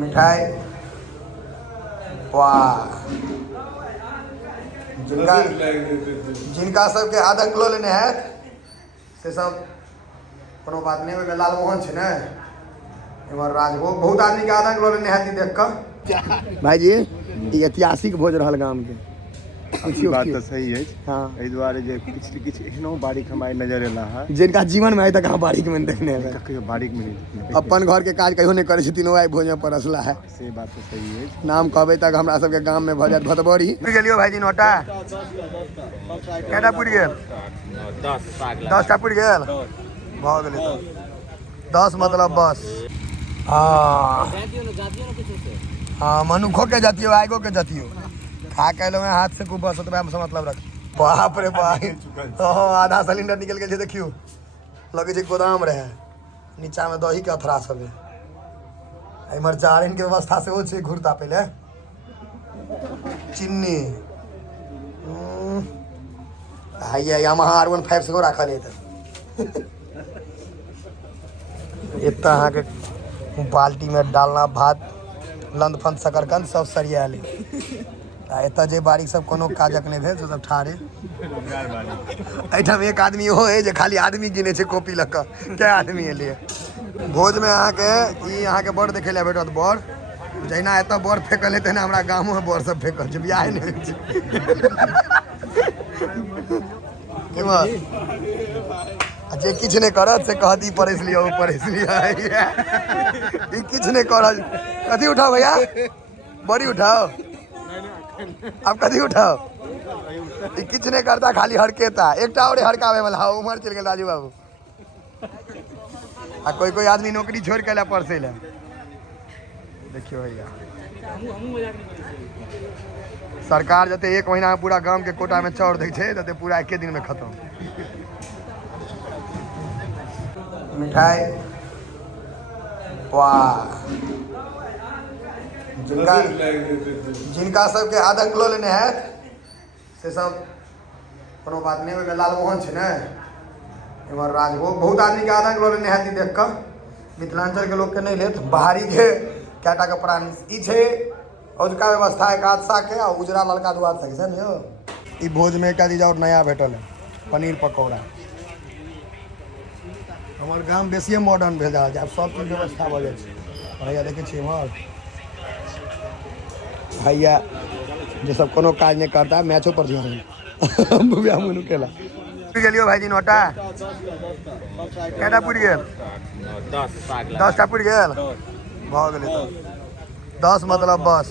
मिठाई वाह जिनका सबके आधा किलो लेने हैं से सब कोनो बात नहीं हो लालमोहन छे ने एमर राजभोग बहुत आदमी के आधा किलो लेने हैं देख कर भाई जी ऐतिहासिक भोज रहल गाम के बात तो सही है। हाँ एहि दुआरे जे किछ एहनो बारीक हमारे नजर एला है जिनका जीवन में आइ तक अहाँ बारीक में देखने हैं कहियो बारीक में नहीं अपन घर के काज कहियो नहीं करे छथिन ओइ भोज में परसला है से बात तो सही है। नाम कहबे तक हमरा सबके गाम में भजत भतबरी गेलियो भाईजी नोटा केटा पुर गेल 10 टा पुर गेल भ गेलै 10 मतलब बस हाँ मनुखो के जातियो आगो के जातियो खा के लो हाथ से खूब बस ओतबा से मतलब रख बाप रे बाप आधा सिलेंडर निकल गेल छै देखियो लगे छै गोदाम रहे नीचा में दही के अथरा सब है इमर चारिन के व्यवस्था से हो छै घुरता पहले चिन्नी हाइया यामाहा R15 से राखल है इतना अहाँ के बाल्टी में डालना भात लंद फंद शकरकंद सब सरिया ली एत जे बारीक सब कोनो काजक नहीं भेल सब ठारे एठाम एक आदमी हो है जे खाली आदमी गिने छै कॉपी लग के क्या आदमी एलिए भोज में अहाँ के बड़ देखे ला भेटत बड़ जहिना एत बड़ फेकल है तेना हमरा गामो में बड़ सब फेकल छै बियाह नहीं होइ छै जे किछु नहीं करत से कहती परस लिया ई किछु नहीं करल कथी उठाओ भैया बड़ी उठाओ अब कथी उठाओ ई किछु नहीं करता खाली हड़केता एकटा और हड़कावे वाला हाँ उमर चल गेल राजू बाबू आ कोई आदमी नौकरी छोड़ के ला परसे ला देखियो भैया सरकार जते 1 महीना में पूरा गांव के कोटा में चाउर दै छै तते पूरा 1 दिन में खत्म मिठाई वाह जिनका सबके आधा किलो लेने हैं से सब कोनो बात नहीं हो लालमोहन छे ने एमर राजभोग बहुत आदमी के आधा किलो लेने हैं देख कर मिथिलांचल के लोग के नहीं लेत बाहरी के कएटा के प्राणी ई छे औजका व्यवस्था एक आदसा के और उजरा ललका दो आदसा के समझियो ई भोज में एकटा चीज और नया भेटल है पनीर पकौड़ा हमार गाम बेसिए मॉडर्न भेज रहा है अब सब चीज व्यवस्था भऽ जाइ छै भैया देखे छियै हमर भैया जे सब कोनो काज नहीं करता मैचो पर ध्यान बुबिया मुनु केला गेलियो भाईजी नोटा केटा पुर गेल 10 टा पुर गेल भ गेलै 10 मतलब बस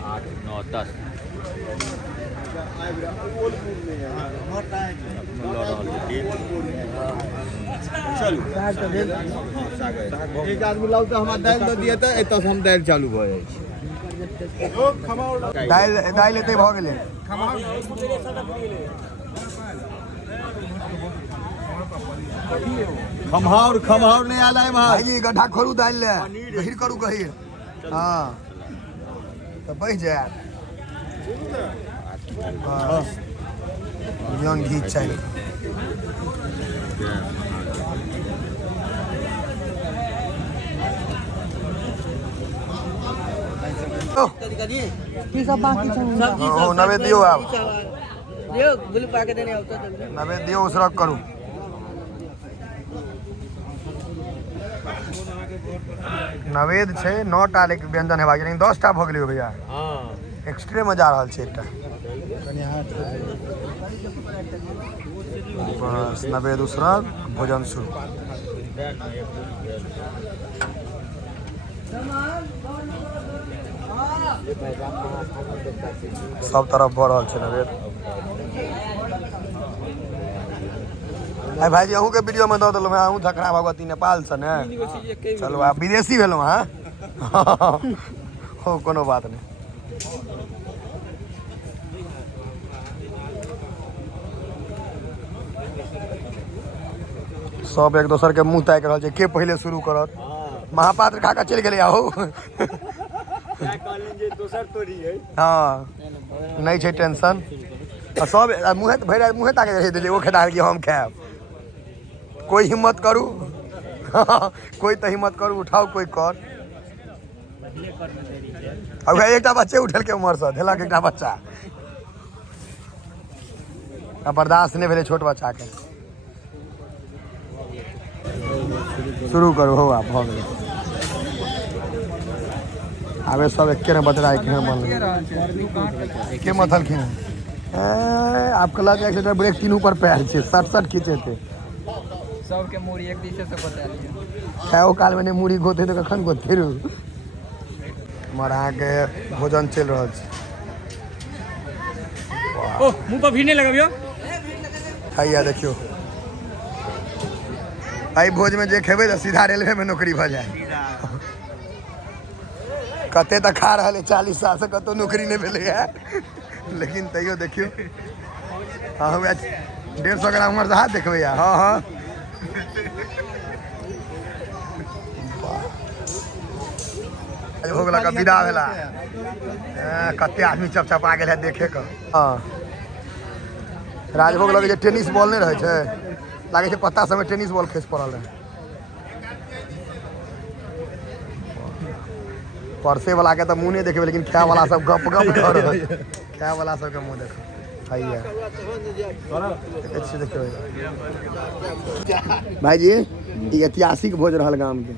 8 9 10 एक आदमी लाउ तो हमरा दाल द दिए त एत हम दाल चालू भ जाय छै दाल एते भ गेलै खमहाउर नहीं आला है भाईजी गड्ढा खोलू दाल ले गहीर करू गहीर हाँ तो बह जाए बस घी चाहिए नवेद दियो आप नवेद दियो उसरक करू नवेद छै 9 टा लेकिन व्यंजन हेबाक लेकिन 10 टा भऽ गेलै भैया एक्स्ट्रे में जा रहा है एकटा बस नवेद उसरक भोजन शुरू सब तरफ बढ़ रहा है नवेद भाईजी अहूँ के वीडियो में दऽ देलहुँ अहूँ झखरा भगवती नेपाल से ने चलो आप विदेशी भेलहुँ हाँ हो कोनो बात नहीं सब एक दोसर के मुँह ताकि रहल छै के पहले शुरू करत महापात्र खा कऽ चलि गेलै आहू हाँ नहीं छै टेंशन सब मुँहे भरि मुँहे ताकि देलियै ओ खेदार कि हम खायब कोई हिम्मत करू कोई तो हिम्मत कर उठाओ कोई कर। अब एक बच्चे उठल के उम्र से धेलक एक बच्चा बर्दाश्त नहीं भेले छोट बच्चा के। शुरू करू हो आप भऽ गेलै आबे सब एके ने बतरा के बनल के मथलखिन आप कहलक एक्सीटर ब्रेक तीनों पर पैर छै सट खींचे थे सबके मूड़ी एक दिशे से बता लिया खाओ काल में मूड़ी गोते तो कखन गोते रू हमारा आगे भोजन चल रहा है। ओ मुंह पर भीने लगाबियो खाइया देखियो आई भोज में जे खेबे तो सीधा रेलवे में नौकरी भ जाए। कते तक खा रहा है 40 साल से कतो नौकरी नहीं मिले है लेकिन तैयो देखियो हाँ 150 ग्राम उम्र से हाथ देखबे यार। हाँ हाँ हो गला का विदा भेला कते आदमी चपचपा गेल है देखे के। हाँ राजभोग लगे टेनिस बॉल नहीं रहे छे लागे छे पत्ता समय टेनिस बॉल खस पड़ल है। परसे वाला के तो मुँह नहीं देखे लेकिन खाए वाला सब गप गप कर रहे खाए वाला सब के मुँह देखो है भाई जी ऐतिहासिक भोज रहा गाम के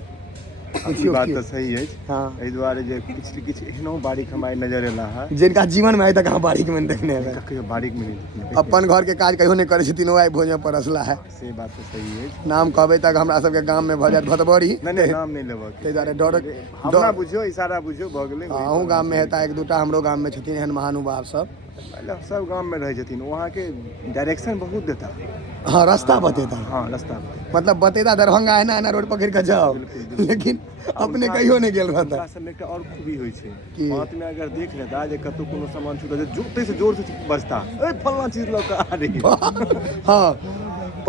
बात तो सही है। हाँ एहि दुआरे जे किछ एहनो बारीक हमारे नजर एला है जिनका जीवन में आइ तक बारीक में देखने है कहियो बारीक में नहीं अपन घर के काज कहियो नहीं करे छथिन ओइ भोज में परसला है। से बात तो सही है। नाम कहबे तक हमरा सब के गांव में भ जात भतबरी नहीं नाम नहीं लेबो ते दुआरे डर हमरा बुझियो इशारा बुझियो भ गेलै। अहूँ गाम में हेता एक दूटा हमरो गाम में छथिन एहन महानुभाव सब पहले सब गांव में रहे छथिन वहाँ के डायरेक्शन बहुत देता। हाँ रास्ता बतेता हाँ रास्ता मतलब बतेता दरभंगा है ना रोड पकड़ के जाओ लेकिन अपने कहियो नहीं गेल रहता। हमरा सब में एकटा और खूबी होय छै कि बात में अगर देख लेता जे कतौ कोनो सामान छूटा जे जोते से जोर से बजता ए फलना चीज ल के आ रही हाँ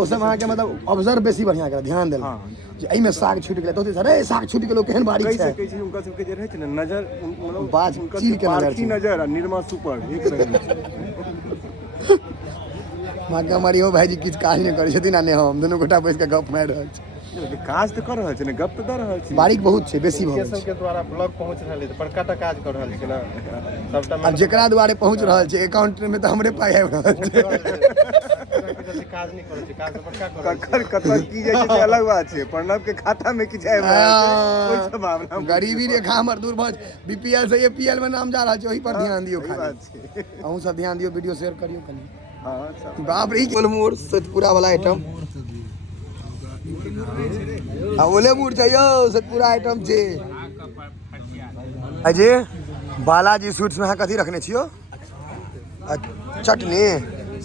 उस समय अहाँ के मतलब ऑब्जर्व बेसी बढ़िया कर ध्यान देला जे एई में साग छूट गेलै तो अरे साग छूट गेलो केहन बारीक छै कहै छै उनका सब के जे रहै छै ना नजर मतलब बाज चील के नजर छै नजर आ निर्मा सुपर एक रंग माँ के हमारी हो भाईजी किछ काज नहीं करे छथिन आ ने हम दोनों गोटा बैस के गप मार रहल छी। काज तो कर रहल छै ने गप तो दऽ रहल छी बारीक बहुत छै बेसी भऽ गेल के द्वारा ब्लॉग पहुंच रहल है बड़का टा काज कर रहल छै ना सबटा अब जेकरा द्वारे पहुंच रहल छै अकाउंट में तो हमरे पाई आबि रहल छै काज नहीं करे छै काज बड़का कर कखर कतऽ की जाइ छै अलग बात छै प्रणव के खाता में किछ आबि रहल छै ओइ सब मामला गरीबी रेखा हमर दूर भऽ बीपीएल से एपीएल में नाम जा रहल छै ओहि पर ध्यान दियौ खाली अहूँ सब ध्यान दियौ वीडियो शेयर करियो कनी। हां बाप रे कोल मोर सतपुरा वाला आइटम ओले मूड चाहिए सतपुरा आइटम छै अजय बालाजी स्वीट्स में कथी रखने छियो चटनी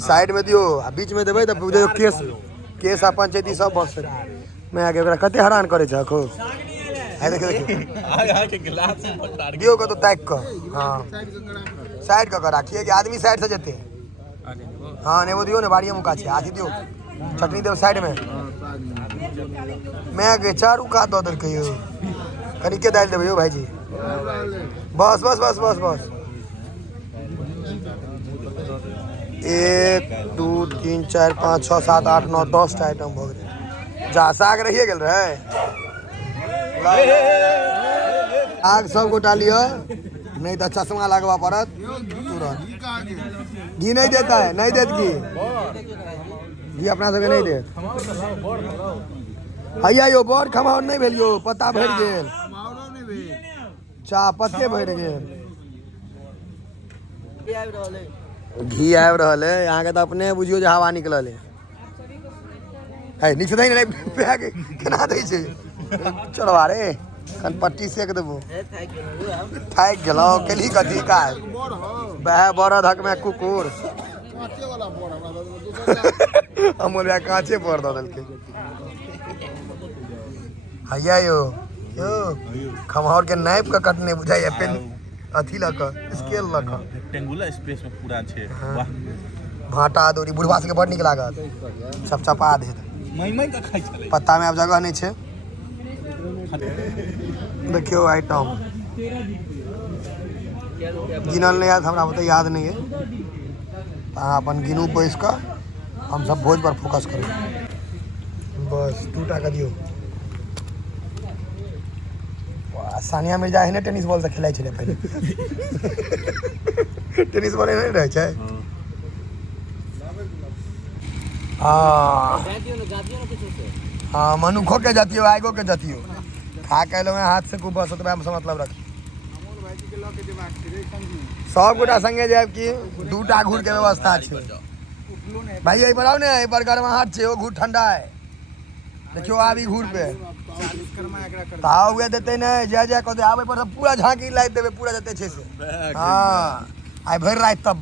साइड में दियो आ बीच में देबै त बुझियो केस आ पंचायती सब बस मैं आगे ओकरा कते हैरान करे छ खो आइ देख के गिलास दियो को तो ताक क हां साइड क राखिए कि आदमी साइड से जेते हाँ ने वो दियो ने बाड़िया मुका छे आथी दियो चटनी देव साइड में मैं के चारू का दो दल कहियो कनी के दाल देबे यो भाईजी बस बस बस बस बस 1 2 3 4 5 6 7 8 9 10 टा आइटम भ गेल जा साग रहिए गेल रहे आग सब गोटा लियो नहीं तो चश्मा लगवा पड़त तुरंत घी नहीं देता है नहीं देत घी अपना सबके नहीं देत हैया यो बड़ खमाउर नहीं भेल यो पत्ता भरि गेल चाह पत्ते भरि गेल घी आबि रहल है यहाँ के तो अपने बुझियो जे हवा निकलल है नीचे नहीं बैग केना दै छै चलवा रे कन पट्टी सेक देबो थाक गेलो केली कथी का बह बरद हक में कुकुर अमोल भाई कांचे पर दऽ देलकै हैया यो खमहौर के नाइप के कटने बुझाइए पेन अथी ल क स्केल ल क रेक्टेंगुलर स्पेस में पूरा छै वाह भाटा दौरी बुढ़वा सबके बड़ नीक लागत छपछपा देत मई का खाइ छले पत्ता में अब जगह नहीं छै देखियो आइटम गिनल नहीं याद हमरा तो याद नहीं है अपन गिनू बैस का हम सब भोज पर फोकस करें बस 2 टा का दियो सानिया मिर्जा एहने टेनिस बॉल से खेलाइ छलै पहिले टेनिस बॉल एहने रहै छै हाँ मनुखो के जतियो आगो के जतियो खा के लो हाथ से खूब बस ओतबा से मतलब रख सब गोटा संगे जाब कि 2टा घूर के व्यवस्था छै भाई एहि पर आओ ने एहि पर गरमा हाथ छै ओ घूर ठंडा है देखियो आबी घूर पे ताव हुए देते ने जय जय कहते आबे पर पूरा झांकी लाइट देबे पूरा जते छै से हाँ आई भर रात तब